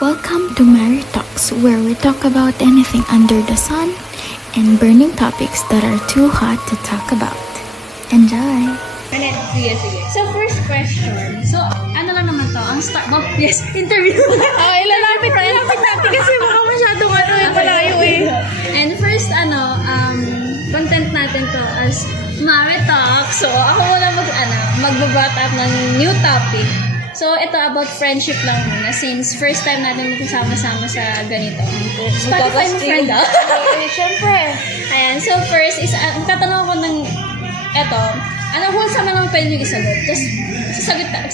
Welcome to Mary Talks, where we talk about anything under the sun and burning topics that are too hot to talk about. Enjoy! Sige. So, first question. So, ano lang naman to? Ang start... Oh, yes, interview. Ilalapit natin kasi baka masyadong malayo eh. And first, content natin to as Mare Talk. So, ako muna magbabot up ng new topic. So, ito about friendship lang muna since first time natin magkasama-sama sa ganito. Spotify mo friend ah. Siyempre. Ayan, so first is, tatanong ko ng, eto, wholesome naman pwede yung isagot. Just,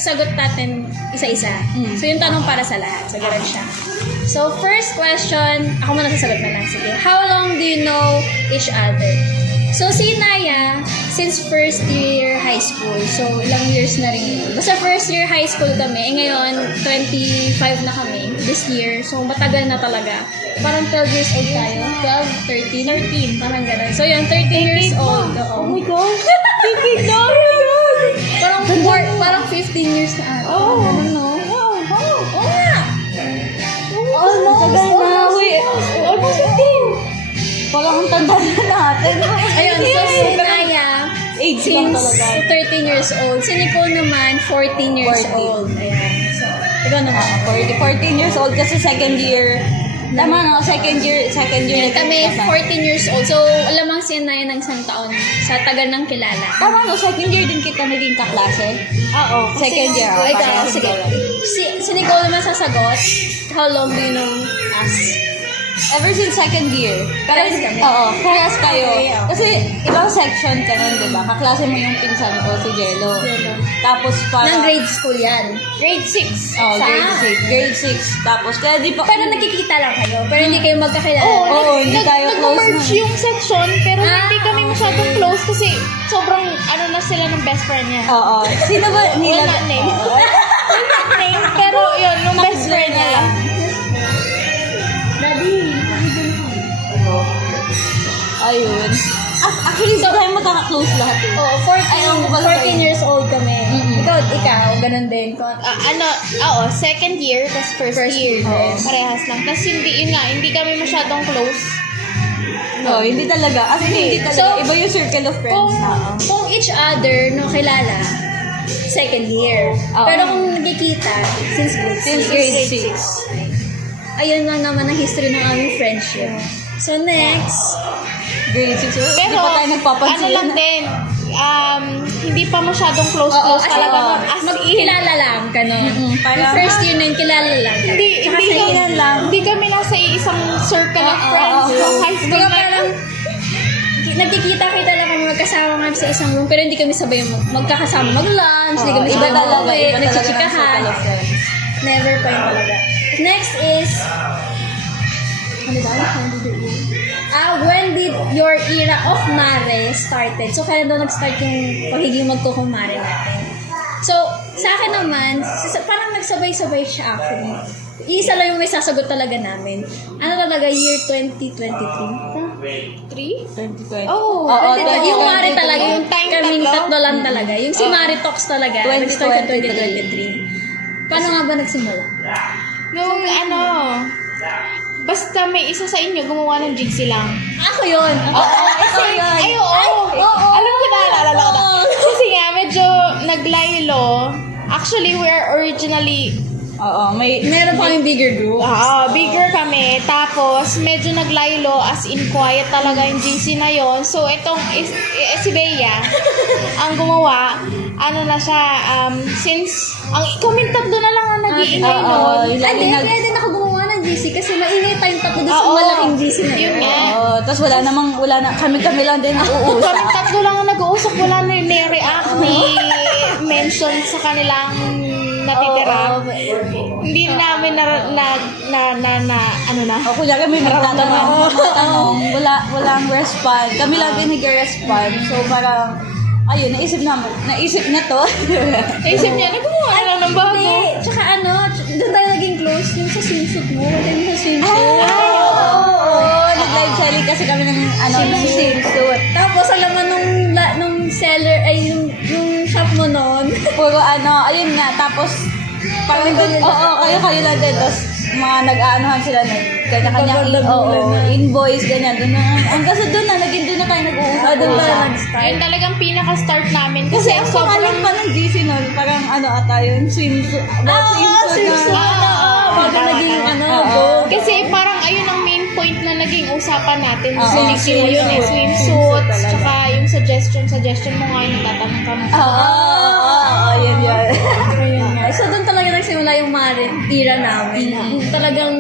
sagot natin isa-isa. So, yung tanong para sa lahat. So, ganun siya. So, first question, ako muna sasagot na lang. Sige. How long do you know each other? So, si Naya, since first year high school. So, ilang years na rin yun. Basta first year high school kami. Ngayon, 25 na kami this year. So, matagal na talaga. Parang 12 years old tayo. 12, 13? 13. Parang gano'n. So, yun, 13 years old. Oh my gosh. Big no. Parang 15 years na. Oh. Ganun, no? Oo nga! Almost 15. Parang ang tanda na natin. Ayun, so si Naya, Age lang since talaga. 13 years old. Si Nicole naman, 14 years 14. old. Ayan. So, ikaw naman. 14 years old kasi second year. Tama no? Second year. Ayan, kami, 14 years old. So, alamang si Naya ng isang taon sa tagal ng kilala. Tama no? Second year din kita naging kaklase. Oo. Second year. O, ikaw, sige. Si Nicole naman sasagot. How long do you know us? Ever since second year. Parehas kami? Oo, parehas kayo. Okay. Kasi ibang section ka nun, di ba? Kaklase mo yung pinsan ko, si Jello. Tapos para... Ng grade school yan. Grade 6. Oh, grade 6. Tapos kaya di pa... Pero nakikita lang kayo. Pero hindi kayo magkakilala. Oo, hindi tayo close Nag-merge na. yung section, pero hindi kami masyadong close kasi sobrang na sila ng best friend niya. Oo. Sino ba? Wala name. Wala name, pero yun, yung best friend niya lang. Ayun. Actually, so, tayo magkaka-close lahat eh. Oo, 14 years old kami. Ikaw, ganun din. Second year, tas first year. Parehas lang. Tas hindi kami masyadong close. No, hindi talaga. As in, hindi talaga. So, Iba yung circle of friends. Kung each other, kilala, second year. Oo. Pero kung nagkikita, since grade 6. Ayun lang naman ang history ng aming friendship. So, next, Grade 6. Pero, Hindi pa tayo nagpapansin. lang din, hindi pa masyadong close talaga. oo. As in, Magkilala lang, ganun. Yung Parang, first year na yun, kilala lang. hindi kami nasa isang circle of friends ng high school. Kumbaga parang, nagkikita-kita lang kami magkasama kami sa isang room, pero hindi kami sabay magkakasama mag-lunch, hindi kami sabay mag-uwi, nagchichikahan. Never pa yun talaga. Next is, when did your era of Mare started? So, kailan daw nag-start yung pagiging magkukumare natin? So, sa akin naman, parang nagsabay-sabay siya actually. Isa lang yung may sasagot talaga namin. Talaga, year 2023? 3? 2020. Oh, Yung Mare talaga, yung time kaming tatlo? tatlo lang talaga. Yung si Mare Talks talaga, nag-start yung 2023. Paano nga ba nagsimula? Nung basta may isa sa inyo gumawa ng jigsaw lang. Ako yun! Alam ko na, naalala ko na. Kasi nga, medyo naglaylo. Actually, we are originally Meron pa yung bigger group. bigger kami. Tapos, medyo naglaylo as in quiet talaga yung GC na yon. So, itong si Bea, ang gumawa, na siya, since, kami tatlo na lang ang nag-iingay nun. Kaya din ako gumawa ng GC kasi maingay tayong tatlo doon sa malaking GC na Yun nga. Tapos wala na, kami lang din nag-uusap. Kami tatlo lang ang nag-uusap, wala na yung react ni mention sa kanilang natitira. Hindi namin Kunyari may magtatanong, walang respond. Kami lang din nag-respond. So parang, ayun, naisip na to. naisip niya, gumawa na lang ng bago. Hindi. Tsaka doon tayo naging close yung sa swimsuit mo. Wala sa swimsuit. Nag-live selling kasi kami ng swimsuit. Tapos alam mo nung seller, ay yung shop mo noon. Puro ayun nga. Tapos parang kayo lang din. Tapos mga nag-aanuhan sila, kanya-kanya invoice, ganyan. Doon na, hanggang sa doon na, doon na tayo nag-uusap. Doon tayo nag-start. Yun talagang pinaka-start namin. Kasi ang pangalan pa ng GC nun, parang ata yun, swimsuit. Bago naging Kasi parang ayun ang main point na naging usapan natin. Oo, Swimsuit yun eh. Swimsuits. talaga. Tsaka yung suggestion mo nga yung natatanong ka mo. Yun. Ayun nga. So, doon talaga nagsimula yung mga era namin. Talagang,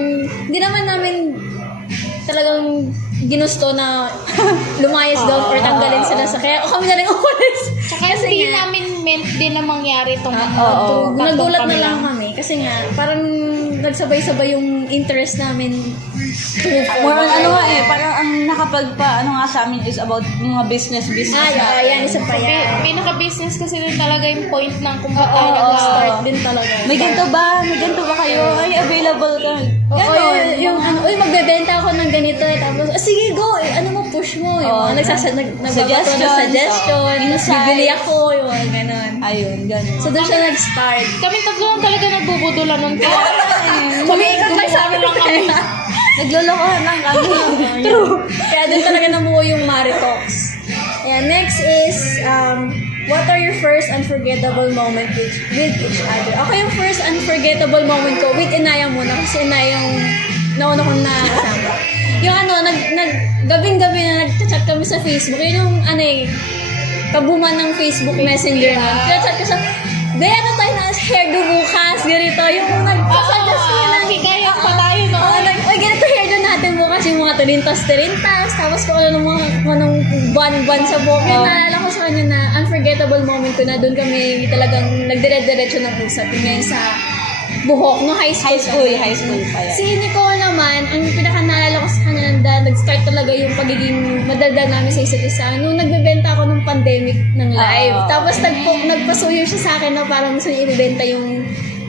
hindi naman namin talagang ginusto na lumayas doon or tanggalin sila sa kaya o kami na rin umalis. Tsaka hindi namin meant din na mangyari itong Nagulat na lang kami kasi nga parang nagsabay-sabay yung interest namin. More on parang ang nakapagpa, sa amin is about mga business. Yan, isa pa yan. Pinaka-business kasi din talaga yung point ng kung ba't tayo Start nag-start. din talaga. May ganito ba kayo? Ay, available ka. Yung magbebenta ako ng ganito tapos, sige go, ano mo, push mo. Yung mga nagbabato ng suggestion. Bibili ako, yung mga ganon. Ayun, ganun. So, doon siya nag-start. Kami tatlo lang talaga nagbubudulan nun. Umiikot lang sa amin lang kami. Naglolokohan lang kami. True. Kaya doon talaga nabuo yung Maritox. Ayan, next is, what are your first unforgettable moment with each other? Ako yung first unforgettable moment ko with Inaya muna kasi Inaya yung nauna kong nakasama. Yung gabing-gabi na nag-chat kami sa Facebook, yun yung kabuman ng Facebook Messenger na. Kaya-chat ko sa, ano tayo na hairdo bukas, ganito. Yung nag-suggest ko na. Higaya pa tayo noon. Ganito hairdo natin bukas, yung mga tulintas-tirintas, tapos kung anong ban sa buhok. Yung naalala ko sa kanya na unforgettable moment ko na doon kami talagang nagdire-diretso ng usap. Yung sa buhok, no high school pa yan. Si Nicole naman, ang pinaka-naalala ko sa kanya nag-start talaga yung pagiging madaldal namin sa isa't isa. Nung nagbebenta ako ng pandemic ng live. Tapos nagpasuyo siya sa akin na parang gusto niya ibenta yung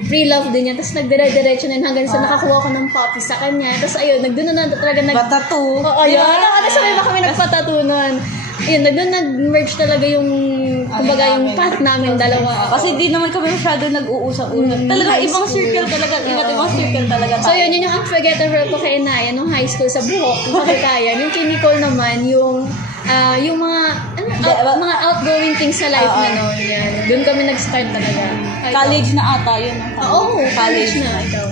pre-love din niya. Tapos nagdire-diretso na yun hanggang sa nakakuha ko ng puppy sa kanya. Tapos ayun, doon na talaga Patatu. Oo, yun. Sabay ba kami nagpatatu nun? Ayun, doon nag-merge talaga yung kumbaga yung path namin dalawa. Kasi di naman kami masyado nag-uusap-usap. Talaga ibang circle talaga. Iba't ibang circle talaga So yun yung unforgettable ko kay Inaya nung high school sa buhok, yung kapitayan. Yung kay Nicole naman, yung mga mga outgoing things sa life na noon. Yan. Doon kami nag-start talaga. College na ata yun. Oo, college na. Ikaw.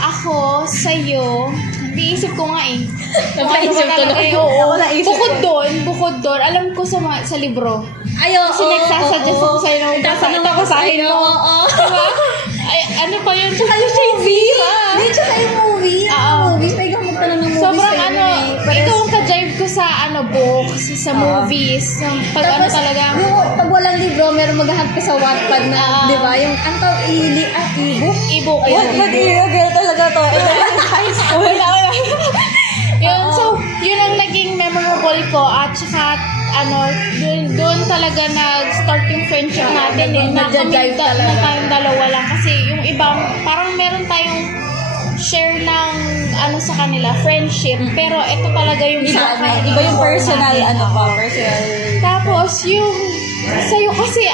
Ako, sa'yo, naisip ko nga eh. Napaisip ko na. Oo. Bukod doon, alam ko sa libro. Kasi nagsasuggest ako sa'yo ng basahin mo. Oo. Diba? Ay, ano pa yun? Tsaka yung movie. Hindi, tsaka yung movie. Movie. May gamot pa lang ng movies. Sobrang sa'yo ikaw ang ka-drive ko sa books, sa movies, pag Tapos, talaga. Yung pag walang libro, meron maghahanap ka sa Wattpad na, di ba? Yung, ang tawag, e-book? E-book. Girl talaga to. High school. Yun, so, yun ang naging memorable ko at saka doon talaga nag-start yung friendship natin na Nag-drive talaga. na tayong dalawa lang kasi yung iba parang meron tayong share ng sa kanila friendship pero ito talaga yung Iba yung personal personal. tapos yung sa'yo kasi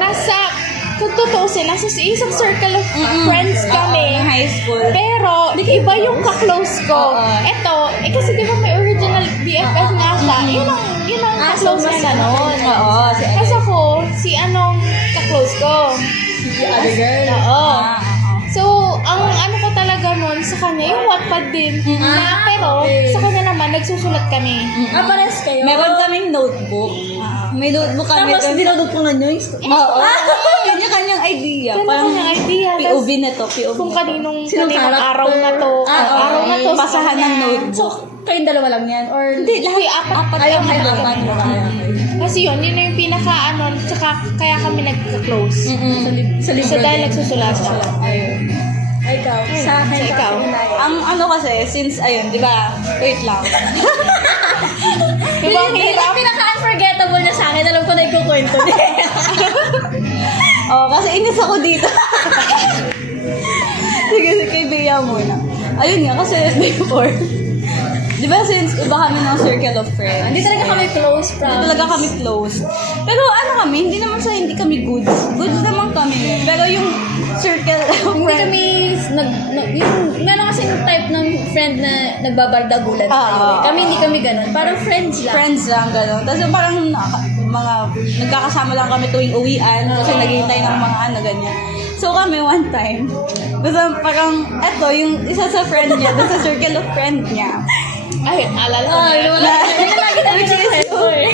nasa tutuusin nasa isang circle of friends kami High school. pero iba yung ka-close ko. Ito, kasi di ba may original BFF nga siya? Yun ang ka-close niya noon. Kasi ako, si ka-close ko. The other girl. Oo. So, ang ko talaga noon sa kanya, yung Wattpad din. Pero, sa kanya naman, nagsusulat kami. Pares kayo. Meron kaming notebook. May notebook kami. Tapos, dinodot ko nga nyo. Oo. Kanya-kanyang idea. Kanya-kanyang idea. POV na to. POV Kung kaninong harap araw na to. Araw na to. Basahan ng notebook. So, kayong dalawa lang yan? Or Hindi, lahat. Apat Ayaw kami. kayo apat. Kasi yun na yung pinaka tsaka kaya kami nagka-close. Sa libro. So dahil nagsusulat. Ayun. Ikaw. Sa akin. Sa ikaw. Ang kasi, since, di ba, wait lang. Diba ang hirap? Yung pinaka-unforgettable na sa akin, alam ko na ikukwento niya. Kasi inis ako dito. Sige, kay Bea muna. Ayun nga, kasi before, di ba since iba kami ng circle of friends, Hindi talaga kami close, hindi talaga kami close. Pero hindi naman sa hindi kami goods. Goods naman kami. Pero yung circle of Hindi friends. kami, meron kasi yung type ng friend na nagbabardagulan tayo. Kami hindi kami ganun. Parang friends lang. Friends lang, gano'n. Tapos yung parang mga nagkakasama lang kami tuwing uwian kasi naghihintay ng mga ano, ganyan. So kami one time, basta parang eto, yung isa sa friend niya, doon sa circle of friend niya. Ay, alala ko na.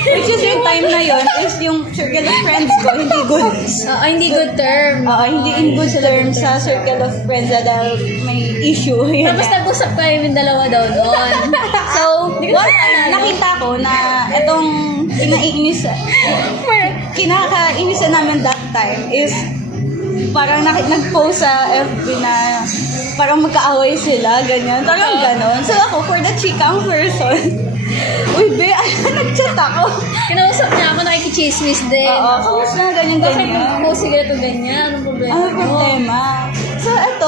Which is yung time na yon is yung circle of friends ko, hindi good. Hindi good term. Hindi in good terms sa circle of friends dahil may issue. Yun Tapos nga. nag-usap kayo yung dalawa daw doon. So, Nakita ko na etong kinakainisan namin that time is parang nag-post sa FB na parang magkaaway sila, ganyan. Parang ganon. So ako, for the chikang person, uy, be, nag-chat ako. kinausap niya ako, nakikichismis din. Kamusta na ganyan, Bakit ganyan? po sige ito ganyan? Anong problema Ano mo? problema? So, eto,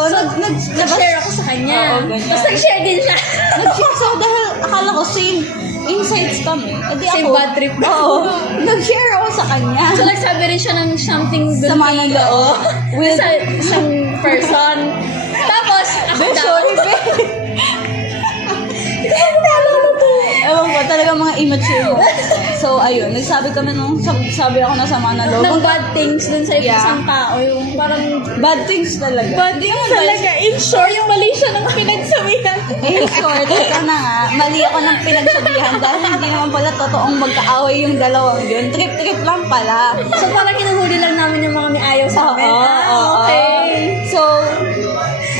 Nag-share ako sa kanya. Oo, ganyan. Tapos nag-share din siya. Nag-share, so dahil akala ko same insights kami. Edi Same ako, bad trip. Oo. Nag-share ako sa kanya. So, nagsabi rin siya ng something good Sama ng loob. With, sa isang person. Tapos, ako be, daw. sorry, be. Ewan ko, talaga mga immature mo. So, ayun, nagsabi kami sabi ako na sama ng loob. Ng bad things dun sa Yeah. isang tao. Yung parang, Bad things talaga. Bad things talaga. In short, yung mali siya ng pinagsabihan. In short, ito na nga, mali ako ng pinagsabihan dahil hindi naman pala totoong magkaaway yung dalawang yun. Trip-trip lang pala. so parang kinuhuli lang namin yung mga may ayaw sa amin. Okay. So,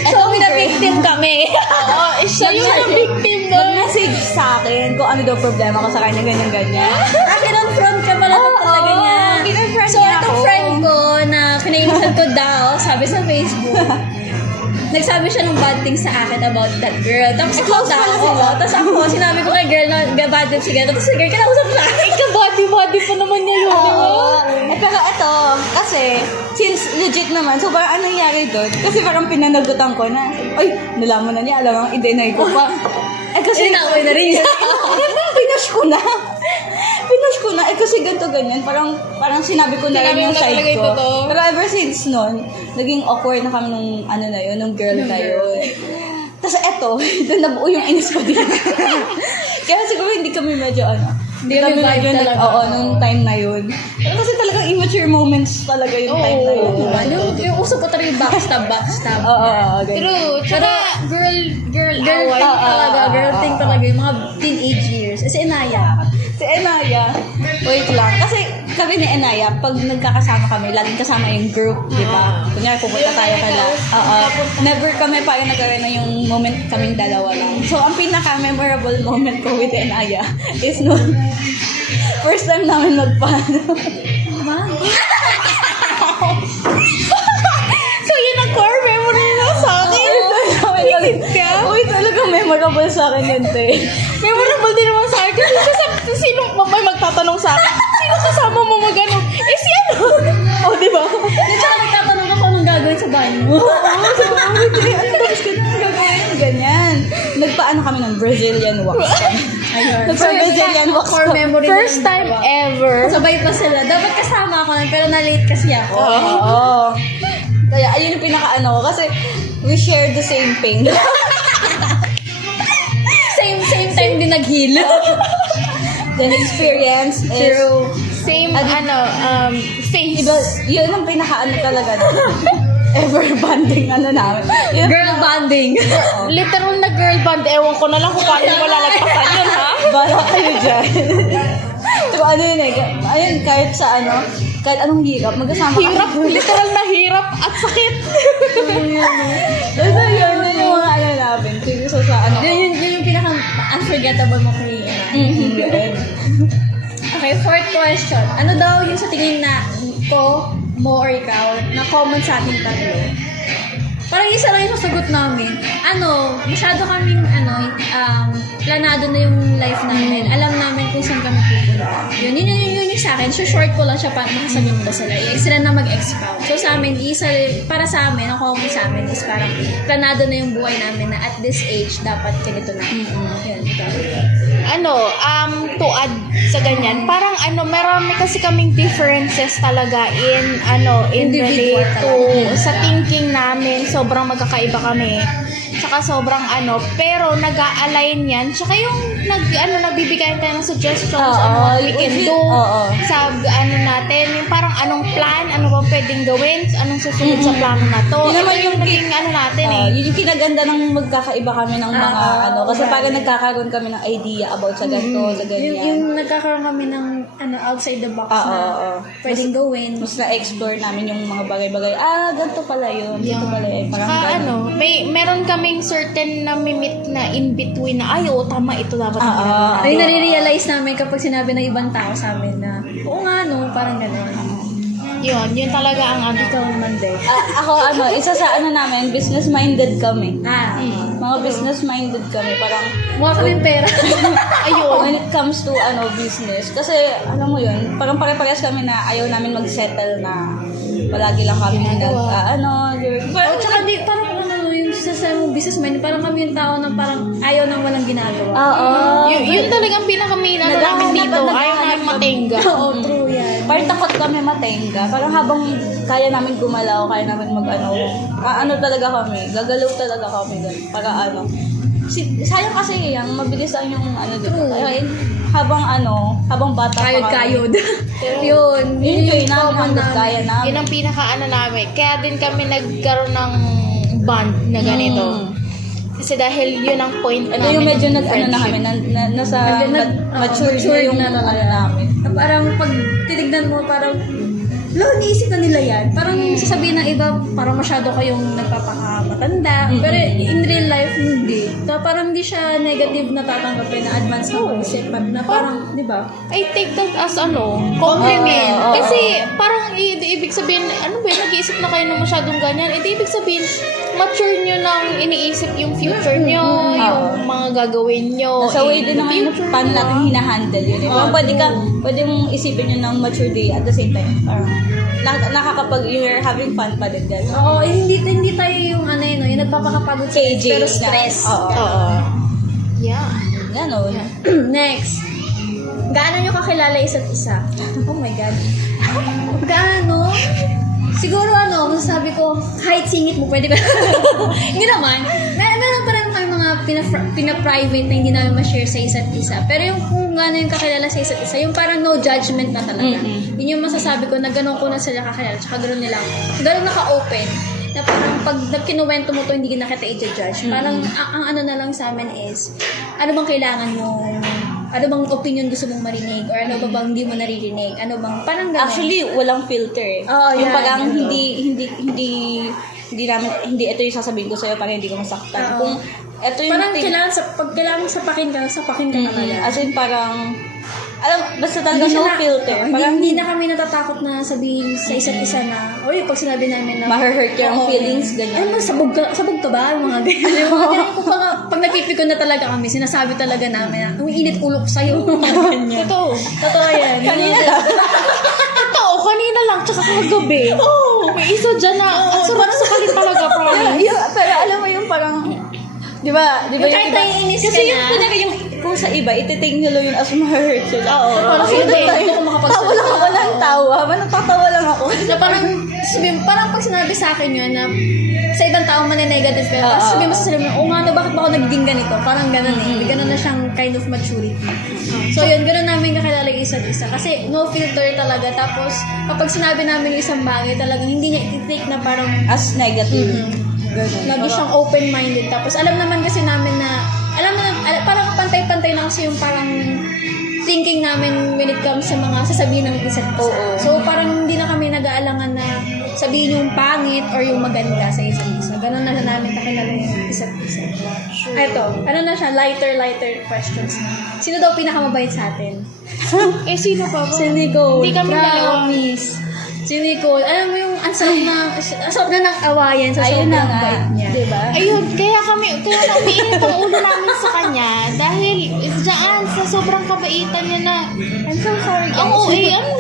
So, na-victim kami. Oo, siya yung na-victim doon. nag-message sa akin kung ano daw problema ko sa kanya, ganyan-ganyan. Kinonfront ka pala talaga niya. kinonfront So, niya itong ako. friend ko na kinainisan ko daw, sabi sa Facebook, nagsabi siya ng bad things sa akin about that girl. Tapos close daw pala ako. sila. Tapos ako, sinabi ko kay girl na bad trip siya. Tapos si girl, kinausap siya. Body pa naman niya yun, di ba? Pero ito, kasi, since legit naman, so parang anong nangyari doon? Kasi parang pinanagutan ko na, ay, nalaman na niya, alam ang i-deny ko pa. Kasi, Inaway na rin niya. Pinush ko na. Kasi ganito ganyan. Parang sinabi ko na rin Sinabi yung mo na side talaga yung ko. totoo. Pero ever since nun, naging awkward na kami nung ano na yun, nung girl na yun. Tapos eto, doon nabuo yung inis ko din. Kaya siguro hindi kami medyo Hindi kami vibe medyo talaga. Oo, nung time na yun. Pero kasi talagang immature moments talaga yung time na yun. Yung uso ko talaga yung backstab. Oo, ganyan. True. Tsaka, girl away. Talaga, girl thing talaga. Yung mga teenage years. Si Inaya. Si Enaya, wait lang. Kasi kami ni Enaya, pag nagkakasama kami, laging kasama yung group, di ba? Kunyari, pupunta tayo kala. Never kami pa yung nagkaroon na yung moment kaming dalawa lang. So, ang pinaka-memorable moment ko with Enaya is nung first time namin magpaano. So, yun ang core memory na sa akin. Uy, talagang memorable sa akin yun, te. Memorable din naman sa akin. Kasi sino, may magtatanong sa akin, sino kasama mo magano? Si ano? Oh, di ba? Hindi siya nagtatanong ka kung anong gagawin sa bahay mo. Ganyan. Nagpaano kami ng Brazilian wax. Ayun. Nagpa-Brazilian wax Core memory na First yun, time diba? ever. Sabay pa sila. Dapat kasama ako nun, pero na-late kasi ako. Oo. Kaya ayun yung pinaka-ano ko. Kasi we share the same pain. Same time din nag-heal. Then experience is... Same, face. Iba, yun ang pinaka-ano talaga na. Ever bonding namin. Yun, Girl bonding. Literal na girl band. Ewan ko na lang kung paano mo lalagpasan yun, ha? bala kayo dyan. So ano yun eh. Ayun, kahit anong hirap, magkasama kami. Hirap, literal na hirap at sakit. Basta yun yung mga namin. So sa Yun yung pinaka-unforgettable mo Korean. Yun. Okay, fourth question. Ano daw yung sa tingin na ko, mo or ikaw, na common sa ating tatlo? Parang isa lang yung sasagot namin. Masyado kaming, planado na yung life namin. Alam namin kung saan kami pupunta. Yun yung sa akin. So, short ko lang siya para makasagot ba sila. Sila na mag-expound. So, sa amin, para sa amin, ang common sa amin is parang planado na yung buhay namin na at this age, dapat ganito na. Yun, ikaw. To add sa ganyan, parang meron kasi kaming differences talaga in Individual relate to sa thinking namin, sobrang magkakaiba kami. Saka sobrang pero nag-a-align yan. Tsaka yung nagbibigay tayo ng suggestions, what we can do sa natin, yung parang anong plan, ano ba pwedeng gawin, anong susunod sa plano na to. Yun naman yung naging natin yun yung kinaganda ng magkakaiba kami ng mga kasi parang nagkakaroon kami ng idea about sa ganito, sa ganyan. Yung nagkakaroon kami ng outside the box na pwedeng gawin. Mas na-explore namin yung mga bagay-bagay. Ganito pala yun. Dito pala yun. Parang Saka meron kaming certain na mimit na in between na tama ito dapat na Ay, nare-realize namin kapag sinabi ng ibang tao sa amin na, oo nga no, parang gano'n. yun talaga ang Ikaw naman din. ako, isa sa namin, business-minded kami. Mm. Mga business-minded kami. Parang, Mukha kaming pera. when it comes to business. Kasi, alam mo yun, parang pare-parehas kami na ayaw namin mag-settle na palagi lang kami Tsaka parang yung sa business mind, parang kami yung tao na parang ayaw nang walang ginagawa. yun talagang pinaka-main namin dito. Ayaw namin matenga. Oo, true yan. Parang takot kami matenga. Parang habang kaya namin gumalaw, kaya namin talaga kami. Gagalaw talaga kami. Para sayang kasi yung mabilis lang yung Kaya habang bata pa kami. Kayod-kayod. Yun Yun namin common hanggang kaya namin. Yun ang pinaka namin. Kaya din kami nagkaroon ng bond na ganito. Kasi dahil yun ang point Ito namin. yung medyo ng nasa mature matured yung na talaga. namin. Parang pag tinignan mo, parang naisip na nila yan. Parang sasabihin ng iba, parang masyado kayong nagpapakamatanda. Pero in real life, hindi. So, parang hindi siya negative na tatanggapin na advance na pag-isip. Na parang, di ba? I take that as compliment. Kasi parang ibig sabihin, nag-iisip na kayo ng masyadong ganyan. Ibig sabihin, mature nyo nang iniisip yung future nyo, yung mga gagawin nyo. Nasa way din naman yung future paano nyo. natin hinahandle yun. Parang pwede mong isipin yun ng mature day at the same time. Parang you're having fun pa din dyan. Oo, hindi tayo yung yung nagpapakapagod sa KJ pero na. stress. Oo. Yeah. Ganon. Next. Gaano nyo kakilala isa't isa? Oh my God. Gaano? Siguro masasabi ko, kahit singit mo, pwede ba? Hindi naman. Meron pa rin kami mga pina-private na hindi namin ma-share sa isa't isa. Pero yung kung gaano yung kakilala sa isa't isa, yung parang no judgment na talaga. Yun yung masasabi ko na gano'n ko na sila kakilala. Tsaka gano'n nila. Gano'n naka-open. Na parang pag kinuwento mo to, hindi na kita i-judge. Parang ang na lang sa amin is, ano bang kailangan mo? Ano bang opinion gusto mong marinig? Or ano ba bang hindi mo naririnig? Ano bang, parang gano'n. Actually, walang filter eh. Yung parang hindi ito yung sasabihin ko sa'yo para hindi ko masaktan. Kung ito yung parang pag kailangan sapakin ka talaga. As in parang, basta talaga no filter. Parang hindi na kami natatakot na sabihin sa isa't isa na, pag sinabi namin na, ma-hurt yung feelings, ganyan. sabog ka ba? Yung mga ganyan. Yung mga ganyan. Pag nagpipikon na talaga kami, sinasabi talaga namin na, ang init ulo ko sa'yo. Mga ganyan. Totoo yan. Kanina lang. Kanina lang, tsaka kagabi. May isa dyan na, ang sarap sa kalit talaga, promise. Pero alam mo yung parang, di ba Yung kahit naiinis ka kasi yung na. kunyari yung kung sa iba, iti-take nyo yun as ma-hurt sila. Parang Hindi. hindi ko Tawa lang ako ng tawa. Natatawa lang ako. Na parang pag sinabi sa akin yun na sa ibang tao maninegative ka, tapos sabihin mo sa sarili mo, bakit ba ako naging ganito? Parang ganun eh. Ganun na siyang kind of maturity. So yun, ganun namin kakilala yung isa't isa. Kasi no filter talaga. Tapos kapag sinabi namin yung isang bagay, talagang hindi niya iti-take na parang As negative. Ganun. lagi siyang open-minded. Tapos alam naman kasi namin na, parang pantay-pantay na kasi yung parang thinking namin when it comes sa mga sasabihin ng isa't isa. So parang hindi na kami nag-aalangan na sabihin yung pangit or yung maganda sa isa't isa. Ganun na namin kakilala yung isa't isa. Eto, na siya, lighter questions na. Sino daw pinakamabait sa atin? Sino pa ba? Si Nicole. Hindi kami dalawa. Promise. Si Nicole, alam mo yung ang sarap na ng awayan sa sobrang bait niya. Diba? Ayun, kaya kaya umiinit ang ulo namin sa kanya dahil dyan sa sobrang kabaitan niya na. I'm so sorry, guys. Oo,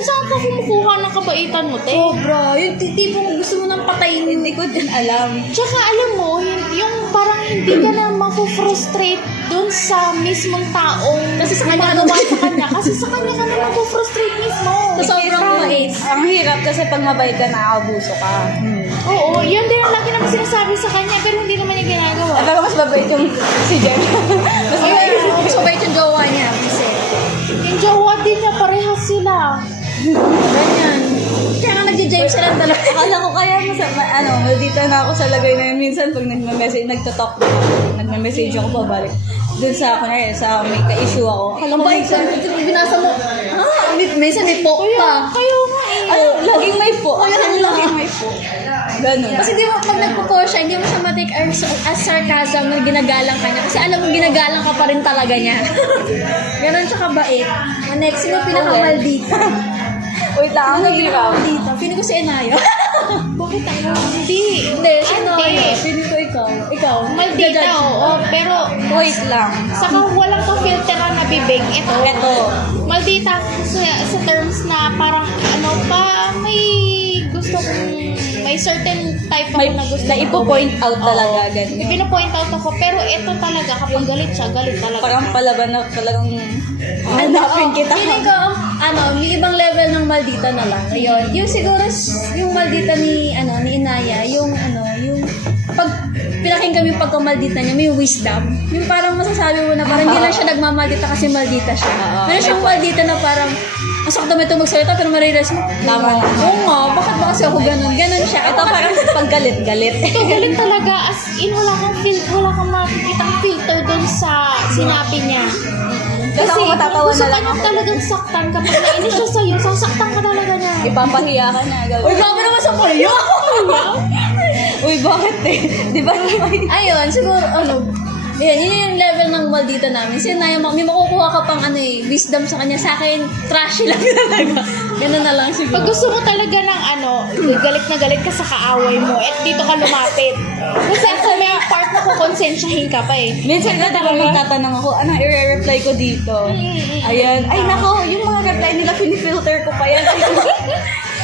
saan ka kumukuha ng kabaitan mo, te? Sobra. Yung tipong gusto mo nang patayin. Hindi ko din alam. Tsaka alam mo, yung parang hindi ka na mafo-frustrate dun sa mismong taong Kasi sa kanya gumagawa sa kanya. Kasi sa kanya ka na mafo-frustrate mismo. Sa sobrang mait. Ang hirap kasi pag mabait ka, nakaabuso ka. Oo, yun din ang lagi naman sinasabi sa kanya pero hindi naman niya ginagawa. Pero mas mabait yung si Jen. Mas mabait. Mas mabait yung jowa niya. Kasi, Yung jowa din niya, parehas sila. ganyan. Kaya nga nagja-jive sila talaga. Akala ko kaya maldita na ako sa lagay na yun. Minsan pag nagme-message, nagtotalk na ako, nagme-message ako pabalik. Dun sa, kunwari, sa may ka-issue ako. Akala Ang ko bait minsan, lang. Binasa mo. Minsan may poke pa. Kayo nga eh. ano, laging may po. Laging may po. Ganun. Kasi di mo, pag nagpo-post siya, hindi mo siya matake as sarcasm na ginagalang ka niya. Kasi alam mo, ginagalang ka pa rin talaga niya. Ganon siya kabait. Next, sino pinakamaldita? Wait lang, ang hirap. Maldita. Feeling ko si Enayo. Bakit ako? Hindi. Hindi, si Hindi. Enayo. Feeling ko ikaw. Ikaw. Maldita, Judge. oo. Pero Wait lang. saka walang ka-filteran na bibig. Ito. Maldita sa terms na parang ano pa, may gusto kong, may certain type ako May na gusto na ipo-point out talaga, May ganun. pinapoint out ako. Pero ito talaga, kapag galit siya, galit talaga. Parang palaban na talagang hanapin kita. Feeling ko, may ibang level ng maldita na lang. Ayun. Yung siguro, yung maldita ni Inaya, yung pag pinaking kami pagkamaldita niya, may wisdom. Yung parang masasabi mo na parang hindi lang siya nagmamaldita kasi maldita siya. Meron siyang maldita na parang, ang sakto mo ito magsalita, pero marirealize mo, Tama. oo nga, bakit ba kasi ako ganun? Ganun siya. Ito parang paggalit-galit. Ito, galit talaga. As in, wala kang makikitang filter dun sa sinabi niya. Kasi ako matatawa gusto na lang ka ako. talagang saktan kapag nainis siya sa'yo, sasaktan ka talaga niya. Ipapahiya ka na. Uy, bago naman sa payo! Uy, bakit eh? Di ba? Ayun, siguro, yun yung level ng maldita namin. Kasi may makukuha ka pang wisdom sa kanya. Sa akin, trashy lang talaga. Ganun na lang siguro. Pag gusto mo talaga ng galit na galit ka sa kaaway mo, at dito ka lumapit. Kasi ako may part na kukonsensyahin ka pa eh. Minsan nga, diba may tatanong ako, anong i-reply ko dito? Ayan. Ay, nako, yung mga reply nila, pinifilter ko pa yan.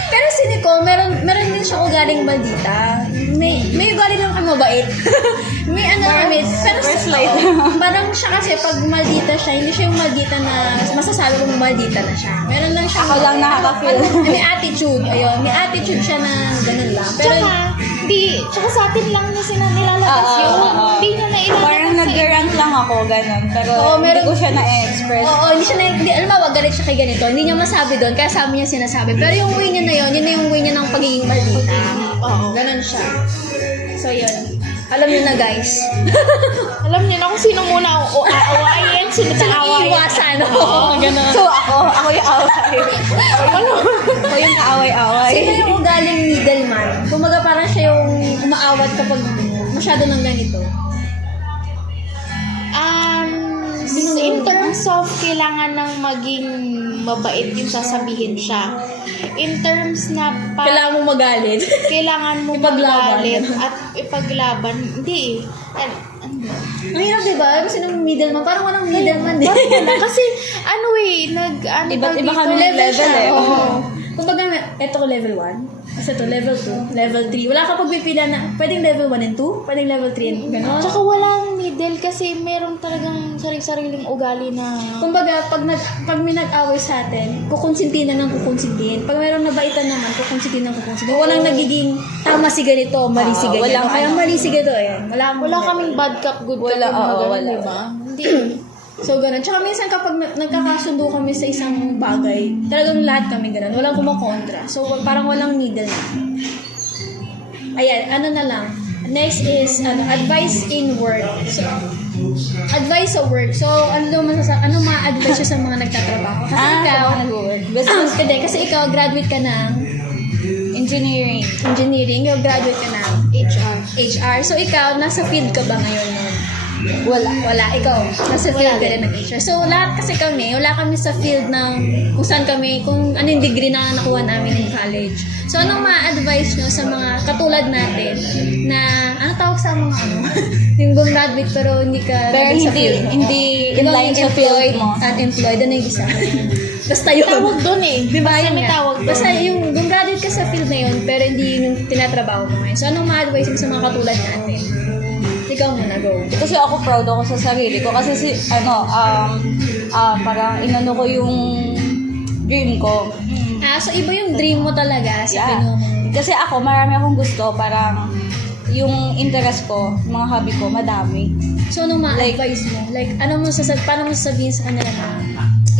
Pero si Nico, meron din siya ugaling maldita. May ugaling lang kang mabait. Pero first light. parang siya kasi pag maldita siya, hindi siya yung maldita na masasabi kong maldita na siya. Meron lang siya. Ako lang nakaka-feel. May attitude. Ayun, may attitude siya na ganun lang. Pero Tsaka sa atin lang niya nilalabas yun. Hindi niya na ilalabas. Parang nag-rant lang ako, ganun. Pero Oo, hindi ko siya na-express. Oo, alam mo, galit siya kay ganito. Hindi niya masabi doon, kaya sa amin niya sinasabi. Pero yung way niya na yun na yung way niya ng pagiging maldita. Oo. Ganon siya. So, yun. Alam niyo na, guys. Alam niyo na kung sino muna aawayin, sino aawayin. Iwasan. Oo, ganon. So, ako yung away. Ako yung kaaway-away. Sino yung ugaling middleman? Kumaga parang siya yung umaawat kapag masyado ng ganito. In terms of kailangan ng maging mabait yung sasabihin siya. In terms na Kailangan mo magalit. kailangan mo Ipaglaban. magalit at ipaglaban. Hindi eh. Ang hirap, diba? Kasi ng middleman, parang walang middleman din. Kasi Iba't iba kami level level siya. eh. Oo. Kumbaga, eto ko level 1. Kasi ito, level 2, level 3. Wala ka pagpipila na, pwedeng level 1 and 2, pwedeng level 3 and gano'n. Tsaka walang middle kasi meron talagang sariling ugali na Kumbaga, pag may nag-away sa atin, kukonsintin na ng kukonsintin. Pag mayroong nabaitan naman, kukonsintin ng kukonsintin. Walang nagiging tama si ganito, mali si ganito. walang Kaya mali si ganito, ayan. wala kaming bad cup, good cup. Wala, yung mga oo, ganun, wala. diba? Hindi. So, ganun. Tsaka minsan kapag nagkakasundo kami sa isang bagay, talagang lahat kami ganun. Walang kumakontra. So, parang walang middle na. Ayan, ano na lang. Next is, advice in work. So, advice sa work. So, ano ma-advise sa mga nagtatrabaho? Kasi ikaw, hindi, kasi ikaw, graduate ka ng Engineering. engineering, graduate ka ng HR. HR. So, ikaw, nasa field ka ba ngayon nun? Wala. Ikaw, nasa field ka rin ng HR. So, lahat kasi wala kami sa field ng kung saan kami, kung ano yung degree na nakuha namin in college. So, anong ma-advise nyo sa mga katulad natin na, ano tawag sa mga yung graduate pero hindi ka Pero nandun sa hindi, field mo. hindi Ikaw in line sa field employed, mo. unemployed, ano yung isa? Basta yun. Tawag doon eh. Diba Basta yun may nga? tawag doon. Basta yung graduate ka sa field na yun, pero hindi yun yung tinatrabaho mo ngayon. So, anong ma-advise mo sa mga katulad natin? Ikaw muna, go. Kasi ako proud ako sa sarili ko kasi parang inano ko yung dream ko. So iba yung dream mo talaga sa Yeah. pinuha mo. Kasi ako, marami akong gusto, parang yung interest ko, mga hobby ko, madami. So, anong ma-advise mo? Like, paano mo sasabihin sa kanila na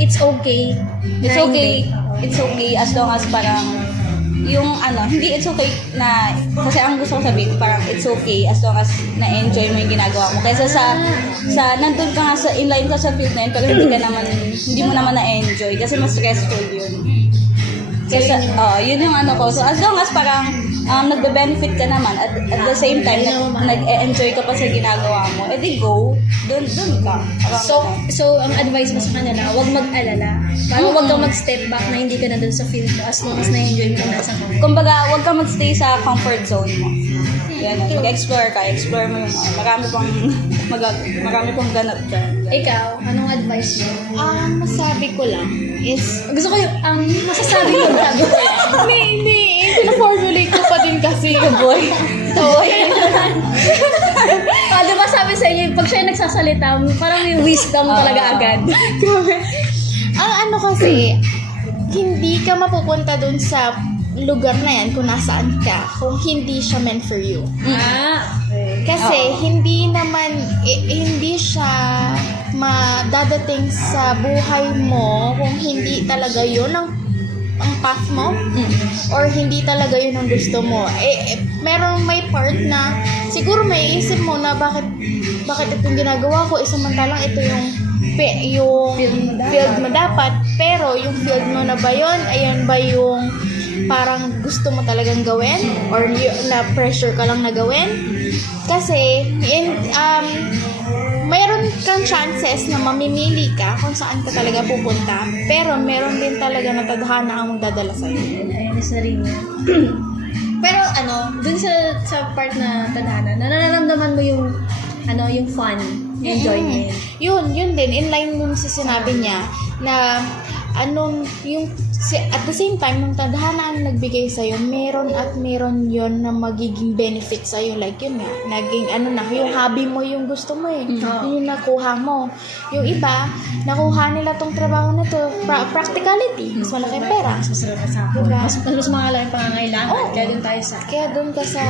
it's okay? It's na okay. hindi? It's okay as long as parang yung hindi it's okay na kasi ang gusto ko sabihin parang it's okay as long as na-enjoy mo yung ginagawa mo. Kaysa sa nandun ka nga sa inline ka sa field na yun pero hindi mo naman na-enjoy kasi mas stressful yun. Kasi yun yung ko. So as long as parang nagbe-benefit ka naman at the same time nag-enjoy ka pa sa ginagawa mo, edi go, dun ka. Parang So, ang advice mo sa kanila, huwag mag-alala. Parang huwag kang mag-step back na hindi ka na dun sa field mo as long as na-enjoy mo kung nasa ka. kumbaga, huwag ka magstay sa comfort zone mo. Yan, mag-explore ka. Explore mo yung marami pang ganap dyan. Ikaw, anong advice mo? Ang masabi ko lang is, Gusto ko yung, masasabi ko lang. hindi, pina-formulate ko pa din kasi. Boy. Diba sabi sa inyo, pag siya nagsasalita, parang may wisdom talaga agad. Ang ano kasi, hindi ka mapupunta dun sa lugar na yan kung nasaan ka kung hindi siya meant for you. Kasi hindi siya madadating sa buhay mo kung hindi talaga yun ang path mo or hindi talaga yun ang gusto mo. May part na siguro may isip mo na bakit itong ginagawa ko samantalang ito yung field mo dapat, pero yung field mo na ba yun, ayan ba yung parang gusto mo talagang gawin or na pressure ka lang na gawin? Kasi mayroon kang chances na mamimili ka kung saan ka talaga pupunta, pero meron din talaga na tadhana ang magdadala sa'yo. Ayun, isa rin yan. Pero dun sa part na tadhana, nararamdaman mo yung fun, enjoyment. Yun din, in line dun sa sinabi niya na at the same time, nung tadhana ang nagbigay sa'yo, meron yun na magiging benefit sa'yo. Like yun nga, naging yung hobby mo yung gusto mo eh. Yun yung nakuha mo. Yung iba, nakuha nila tong trabaho na to, practicality. Mas malaki pera. Mas masarap ka sa ako. Diba? Mas mahalaga yung pangangailangan. Kaya dun tayo sa... Kaya doon ka sa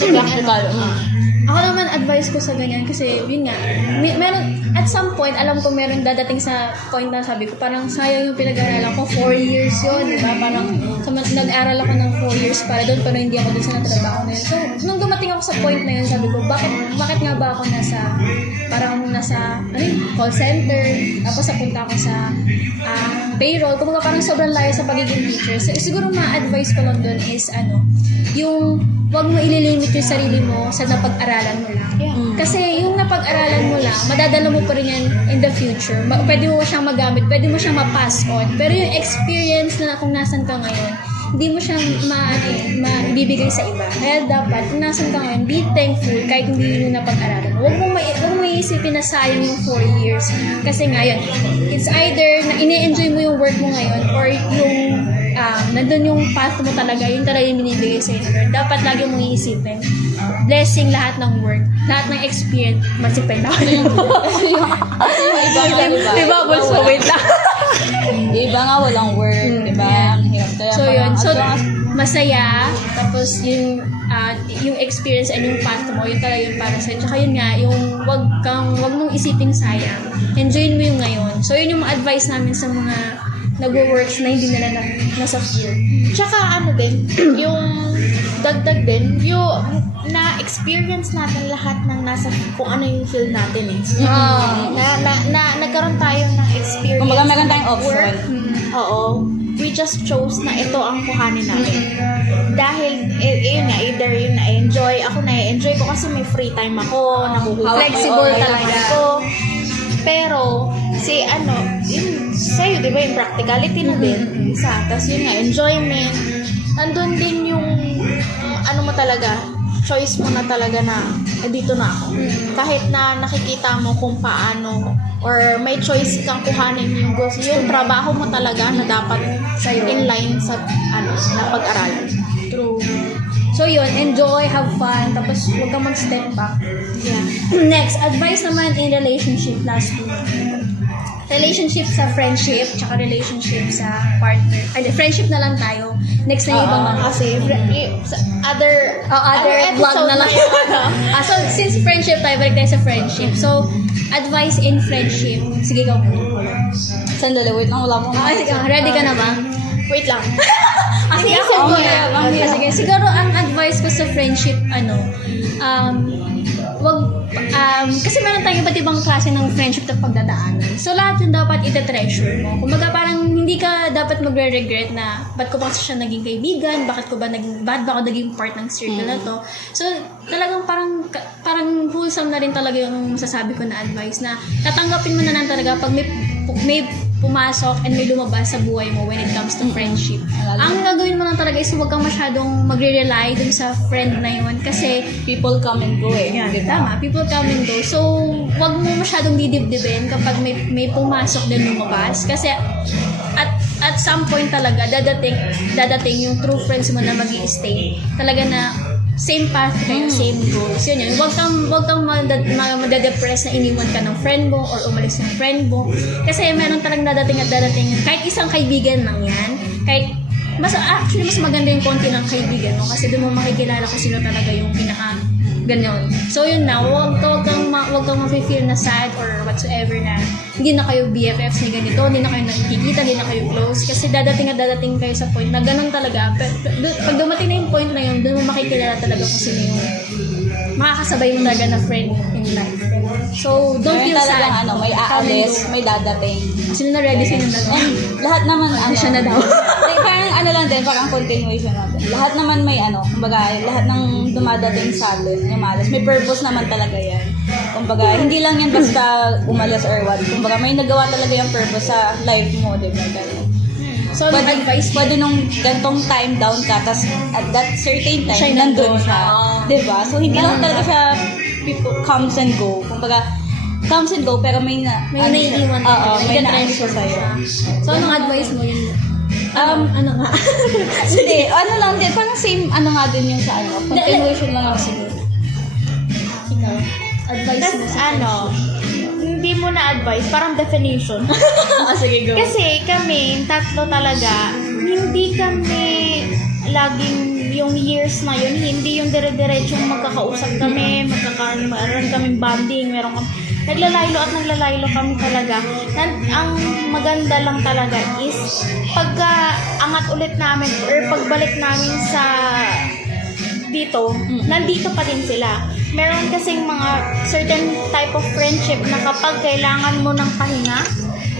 lugar. Ako naman, advice ko sa ganyan kasi, yun nga, meron, at some point, alam ko meron dadating sa point na sabi ko, parang sayang yung pinag-aaralan ko, 4 years yun, diba? Parang, nag-aral ako ng 4 years para doon, pero hindi ako doon sa natrabaho na yun. So, nung dumating ako sa point na yun, sabi ko, bakit nga ba ako nasa call center, tapos napunta ako sa payroll, kumbaga parang sobrang layo sa pagiging teacher. So, siguro ma-advice ko lang doon is, yung wag mo ililimit yung sarili mo sa napag-aralan mo lang. Yeah. Kasi yung napag-aralan mo lang, madadala mo pa rin yan in the future. Pwede mo siyang magamit, pwede mo siyang ma-pass on. Pero yung experience na kung nasan ka ngayon, hindi mo siyang maibibigay sa iba. Kaya dapat, kung nasan ka ngayon, be thankful kahit hindi yun yung napag-aralan mo. Huwag mong maiisipin na sayang yung 4 years. Kasi ngayon, it's either na ini-enjoy mo yung work mo ngayon or yung nandun yung path mo talaga, yun talaga yung binibigay sa'yo ng Lord. Dapat lagi mong iisipin. Blessing lahat ng work, lahat ng experience. Magsipin na ako. Diba, bulso, wait lang. Iba nga walang work, diba? Ang hirap kaya So parang yun, so as long as masaya, tapos yung experience and yung path mo, yun talaga yung para sa'yo. Tsaka yun nga, yung wag mong isipin sayang. Enjoy mo yung ngayon. So yun yung advice namin sa mga nagwo-works na hindi nila nasa field. Tsaka yung dagdag din, yung na-experience natin lahat ng nasa kung ano yung field natin eh. Nagkaroon tayo ng experience. kumbaga meron tayong option. Work. Oo. we just chose na ito ang kuhanin namin. Dahil, yun nga, either yun na-enjoy, ako na-enjoy ko kasi may free time ako, nakukuha Flexible talaga. ko. Pero, yun, sa'yo, di ba, yung practicality na din, isa. Tapos yun nga, enjoyment, nandun din yung, ano mo talaga, choice mo na talaga na, dito na ako. Kahit na nakikita mo kung paano, or may choice kang kuhanin yung gusto, yung trabaho mo talaga na dapat Sa'yo. in line sa, na pag-aralan. True. So yun, enjoy, have fun, tapos huwag kang mag-step back. Yeah. Next, advice naman in relationship, last week. Relationship sa friendship, tsaka relationship sa partner. Ay, friendship na lang tayo. Next na yung ibang mga. Kasi, other Vlog na lang. yung So, since friendship tayo, balik tayo sa friendship. So, advice in friendship. Sige, ikaw muna. Sandali, wait lang, wala akong Sige, ready ka na ba? Wait lang. Sige, Sige, ako sige. na. Sige, siguro ang advice ko sa friendship, kasi meron tayong iba't ibang klase ng friendship na pagdadaanan. So, lahat yung dapat ite-treasure mo. Kumbaga, parang hindi ka dapat magre-regret na ba't ko ba siya naging kaibigan, bakit ba ako naging part ng circle na to. So, talagang parang wholesome na rin talaga yung masasabi ko na advice na tatanggapin mo na lang talaga pag may pumasok and may lumabas sa buhay mo when it comes to friendship. Ang gagawin mo lang talaga is huwag kang masyadong magre-rely dun sa friend na yun kasi people come and go eh. yan, tama, people come and go. So, huwag mo masyadong didibdibin kapag may pumasok din lumabas kasi at some point talaga dadating yung true friends mo na magi-stay. Talaga na same path kayo, same goals. Yun. Huwag kang madadepress na iniwan ka ng friend mo or umalis ng friend mo. Kasi meron talagang dadating at dadating. Kahit isang kaibigan lang yan. Kahit, mas maganda yung konti ng kaibigan mo kasi doon mo makikilala kung sino talaga yung pinaka ganyan. So yun na, huwag kang ma-feel na sad or whatsoever na hindi na kayo BFFs ni ganito, hindi na kayo nakikita, hindi na kayo close kasi dadating kayo sa point na ganun talaga. Pag dumating na yung point na yun, doon mo makikilala talaga kung sino yung makakasabay mo talaga na friend in life. So, don't feel sad. Talagang may aalis, may dadating. Sino na ready, sino na And lahat naman, siya na daw. parang lang din, parang continuation natin. Lahat naman may kumbaga, lahat ng dumadating sa atin, yung malas, may purpose naman talaga yan. Kumbaga, hindi lang yan basta umalis or what. Kumbaga, may nagawa talaga yung purpose sa life mo, di ba? So, Pwede nung gantong time down ka, tas at that certain time, Siya nandun nandun. siya. Di ba? So, hindi lang talaga siya people comes and go. Kumbaga, comes and go, pero may naiiwan. may naalis siya sa'yo. So, anong advice mo yun? Ano nga? Hindi, lang din, parang same, nga din yung sa continuation lang ako siguro. Ikaw, advice mo Tapos sa hindi mo na advice, parang definition. sige, go. Kasi kami, tatlo talaga, hindi kami laging yung years na yun, hindi yung dire-diretsong magkakausap kami, meron kaming bonding, naglalaylo kami talaga. Ang maganda lang talaga is pagka angat ulit namin or pagbalik namin sa dito, nandito pa din sila. Meron kasing mga certain type of friendship na kapag kailangan mo ng pahinga,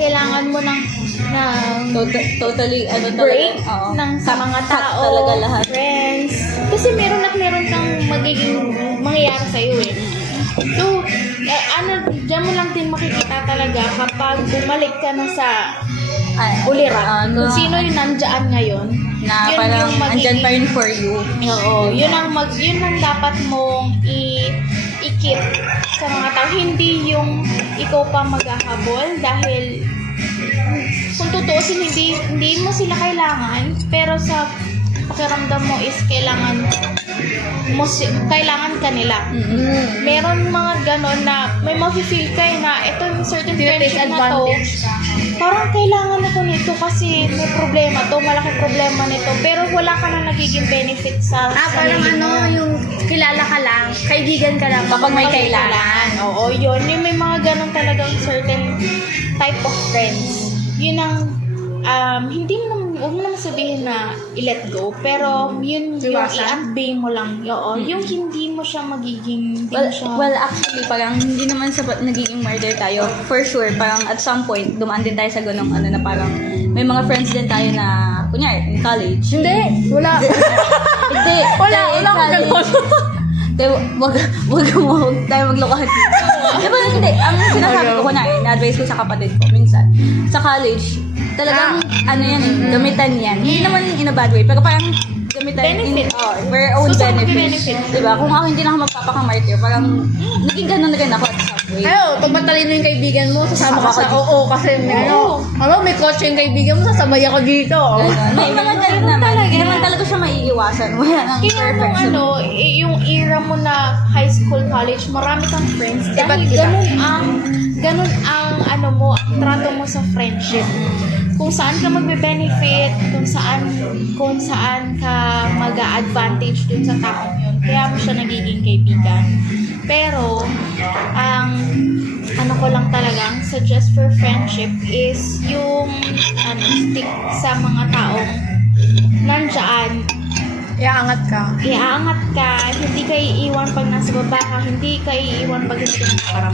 kailangan mo ng Totally, break talaga, ng sa mga cut tao, talaga lahat. friends. Kasi meron kang magiging mangyayari sa'yo eh. So, dyan mo lang din makikita talaga kapag bumalik ka na sa uliran. Kung sino yung nandyan ngayon, na yun parang yung andyan pa rin for you. Oo, yun ang dapat mong i-keep sa mga tao. Hindi yung ikaw pa maghahabol dahil kung tutuusin, hindi mo sila kailangan, pero sa pakiramdam mo is kailangan ka nila. Meron mga ganon na may mafe-feel ka na itong certain friendship na to, parang kailangan ako nito kasi may problema to, malaki problema nito, pero wala ka na nagiging benefit sa parang sarili mo. yung kilala ka lang, kaibigan ka lang kapag may kailangan. Oo, yun. Yung may mga ganon talagang certain type of friends. Yun ang, hindi mo naman wag mo naman sabihin na i-let go, pero yun yung Iwasan? i-at bay mo lang. Yung hindi mo siya magiging, hindi Well, mo siya... well, actually, parang hindi naman sapat nagiging martyr tayo. For sure, parang at some point, dumaan din tayo sa ganong ano na parang may mga friends din tayo na, kunyari, in college. Hindi, wala. Hindi. Wala akong ganun. Wag tayo maglokohan. Diba, hindi. Ang sinasabi ko, kunyari, na-advise ko sa kapatid ko, minsan, sa college, talagang, ano yan, gamitan yan. Hindi naman in a bad way, pero parang, gamitan Benefit. for your own Gusto mo benefits. benefit. Diba? Kung ako hindi na ako magpapakamartir, parang, naging ganun na rin ako at some way. Ayo, pag matalino yung kaibigan mo, sasama ka sa oo kasi may may kotse yung kaibigan mo, sasabay ako dito. Ganun. May mga ganun naman. Hindi naman talaga siya maiiwasan. Wala nang Kaya perfect nung ano, yung era mo na high school, college, marami kang friends. Dahil ganun ang ano mo, ang trato mo sa friendship. Kung saan ka magbe-benefit, kung saan ka mag-advantage dun sa taong yun. Kaya mo siya nagiging kaibigan. Pero, ang ano ko lang talagang suggest for friendship is yung stick sa mga taong nandyan, Iaangat ka. iaangat ka, hindi ka iiwan pag nasa baba ka, hindi ka iiwan pag hindi ka nakakarap.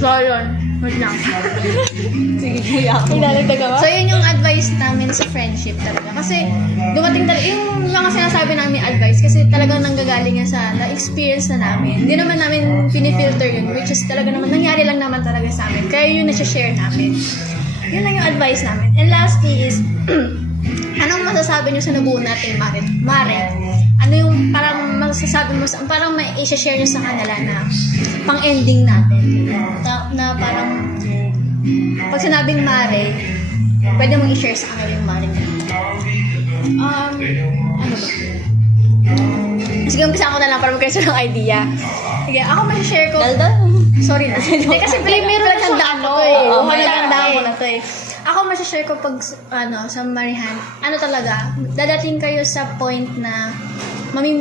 So, yun. Wait lang. Sige, kuya ako. Ilalagdag ka ba? So, yun yung advice namin sa friendship talaga. Kasi, dumating talaga, yung mga sinasabi namin advice, kasi talagang nanggagaling yan sa na-experience na namin. Hindi naman namin pinifilter yun, which is talaga naman, nangyari lang naman talaga sa amin. Kaya yun na-share namin. Yun lang yung advice namin. And lastly is, anong masasabi nyo sa nabuo nating Mare? Ano yung parang masasabi mo, parang may i-share nyo sa kanila na pang-ending natin? Na parang, pag sinabing Mare, pwede mong i-share sa kanila yung Mare. Ano ba? Sige, umpisa ko na lang para magkaroon ng idea. Sige, ako mag-share ko. Daldal. Sorry na. Hindi kasi meron na siyang ko to eh. Oo, May may handaan ko dati. na to eh. Ako masashare ko pag sa Marihan, ano talaga, dadating kayo sa point na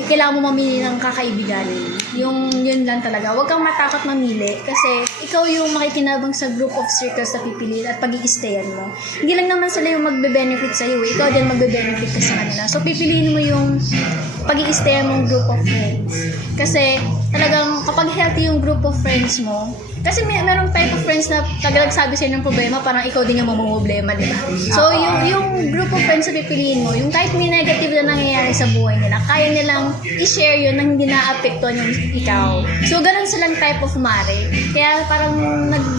kailangan mo mamili ng kakaibigan. Yun lang talaga. Huwag kang matakot mamili kasi ikaw yung makikinabang sa group of circles na pipiliin at pag-i-stayan mo. Hindi lang naman sila yung magbe-benefit sa'yo eh. Ikaw din magbe-benefit ka sa kanila. So, pipiliin mo yung pag-i-stayan mong group of friends. Kasi talagang kapag healthy yung group of friends mo, kasi merong type of friends na tagalag sabi sa'yo ng problema, parang ikaw din yung mamumblema, di ba? So, yung group of friends na pipiliin mo, yung kahit may negative na nangyayari sa buhay nila, kaya nilang i-share yun na hindi na-apektuhan yung ikaw. So, ganun silang type of Mare. Kaya parang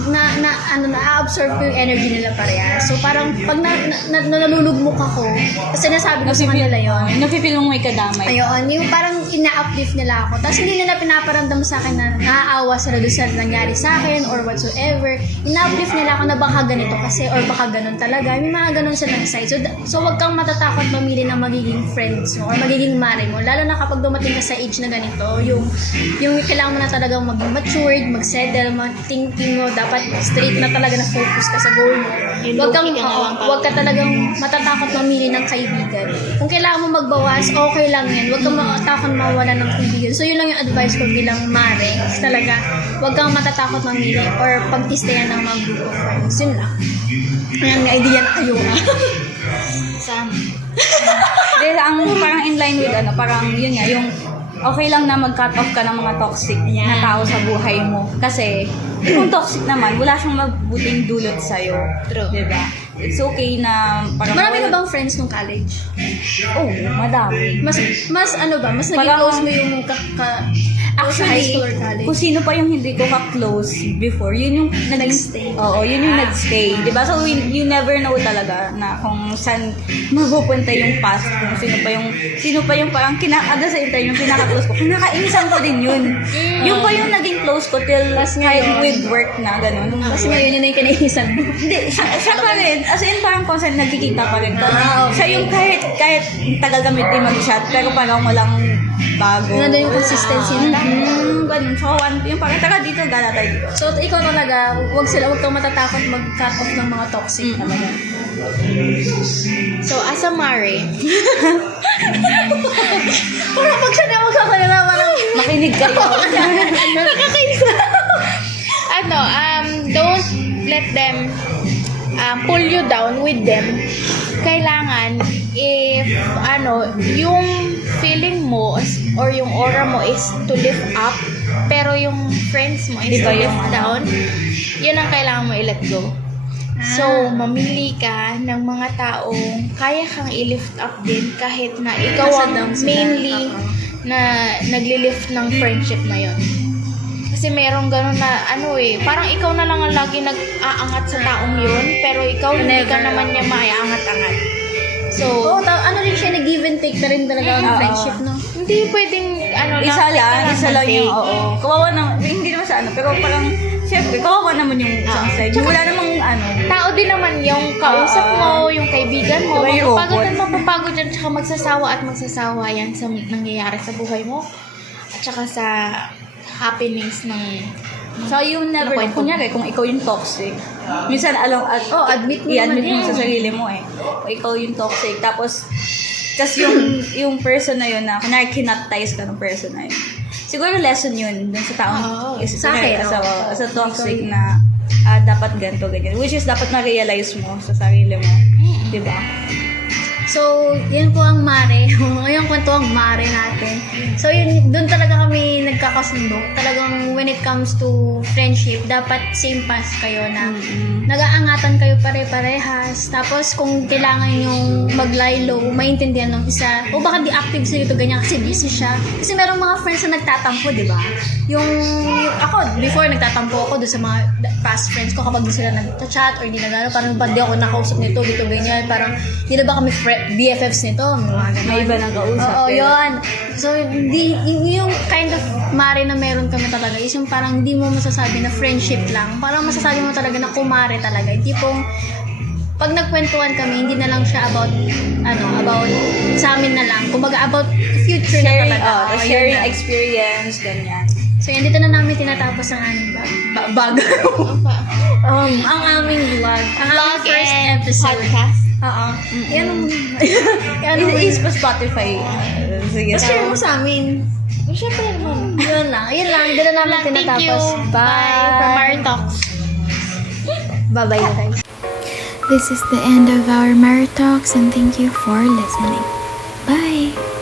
na-absorb ko yung energy nila parehas. So, parang pag nalulugmok ako, kasi nasabi ko sa kanila yun, Napipil mong may kadamay. ayun, yung parang ina-uplift nila ako. Tapos hindi nila pinaparamdam sa akin na naaawa sila doon sa nangyari sa akin or whatsoever. Ina-uplift nila ako na baka ganito kasi or baka ganun talaga. May mga ganun silang side. So wag kang matatakot mamili ng magiging friends mo or magiging mare mo. Lalo na kapag dumating ka sa age na ganito, yung kailangan mo na talagang maging matured, mag-settle, mag-thinking mo, dapat straight na talaga na focus ka sa goal mo. Wag kang, wag ka talagang matatakot mamili ng kaibigan. Kung kailangan mo magbawas, okay lang yan. Wag kang matatakot mawala ng kaibigan. So yun lang yung advice ko bilang mare. Talaga, wag kang matatakot mamili or pag-istayan ng mga group of friends. Yun lang. Ayan, may idea na kayo. Sam. Dahil ang parang in line with parang yun nga, yung okay lang na mag-cut off ka ng mga toxic na tao sa buhay mo. Kasi, kung toxic naman, wala siyang mabuting dulot sa'yo. True. Diba? It's okay na parang... Marami ka bang friends nung college? Oh, madami. Mas ano ba? Mas naging Parang- close mo yung sa high school or college? kung sino pa yung hindi ko ka-close before, yun yung Nag-stay. Oo, yun yung nag-stay. Diba? So, you never know talaga na kung saan mapupunta yung past, kung sino pa yung parang kinakada sa interview, yung pinaka-close ko. Kinakainisan ko din yun. Yung pa yung naging close ko till Tas kahit ngayon. with work na, gano'n. Kasi ngayon yun na yung kinaisan mo. Hindi, siya pa rin. As in, parang constant nagkikita pa rin. Siya yung kahit tagal kami din mag-chat, pero parang walang bago. Nandun yung consistency nila. Ganun. So, yung parang taga dito, gala tayo dito. So, ikaw talaga, wag kang matatakot mag-cut off ng mga toxic talaga. So, as a Mare, Parang pag siya na magkakalala, parang Makinig kayo. don't let them pull you down with them, kailangan if yung feeling mo or yung aura mo is to lift up, pero yung friends mo is Di ba to yung lift down, yun ang kailangan mo i-let go. So, mamili ka ng mga taong kaya kang i-lift up din kahit na ikaw ang mainly na nagli-lift ng friendship na yun. Kasi merong gano'n na, parang ikaw na lang ang lagi nag-aangat sa taong yun, pero ikaw hindi ka naman niya maiangat-angat. So, rin siya, nag-give and take na rin talaga ang friendship, no? hindi pwedeng, Isa lang yung, kawawa na, hindi naman sa pero parang, syempre, kawawa naman yung isang side. Yung wala namang, tao din naman yung kausap mo, yung kaibigan mo, Diba yung mapapagod robot? at mapapagod yan, tsaka magsasawa yan sa nangyayari sa buhay mo, at tsaka sa happenings ng so you never, Nakwento. kunyari, kung ikaw yung toxic, minsan admit mo i-admit naman mo sa sarili mo kung ikaw yung toxic, tapos yung person na yun na, kunyari, kinatize ka ng person na yun. Siguro lesson yun dun sa taong sa akin, as a toxic na dapat ganito, ganyan. Which is dapat ma-realize mo sa sarili mo. Diba? So, yun po ang mare. Ngayong kwento ang mare natin. So, yun, doon talaga kami nagkakasundo. Talagang when it comes to friendship, dapat same path kayo na nag-aangatan kayo pare-parehas. Tapos, kung kailangan yung mag-lie low, maintindihan ng isa. O baka di active sa ito, ganyan, kasi busy siya. Kasi merong mga friends na nagtatampo, di ba? Ako, before nagtatampo ako doon sa mga past friends ko kapag doon sila nag-chat or hindi na gano'n. Parang ba't di ako nakausap nito, dito, ganyan. Parang, hindi na ba kami BFFs nito? May iba nang kausap. Oo, yun. So, yung kind of mare na meron kami talaga is yung parang hindi mo masasabi na friendship lang. Parang masasabi mo talaga na kumare talaga. Yung tipong, pag nagkwentuhan kami, hindi na lang siya about sa amin na lang. Kumbaga, about future Sharing, na talaga. Oo, sharing yun na. experience, ganyan. So, yan, dito na namin tinatapos ang aming bag. Ang aming vlog. Ang aming first episode. podcast. Oo. Yan Is pa Spotify. Sige. share mo sa amin. Siyempre naman. Yun lang. Dito na namin Thank you. tinatapos. Bye. From our talks. Bye-bye na guys. This is the end of our Mary Talks, and thank you for listening. Bye!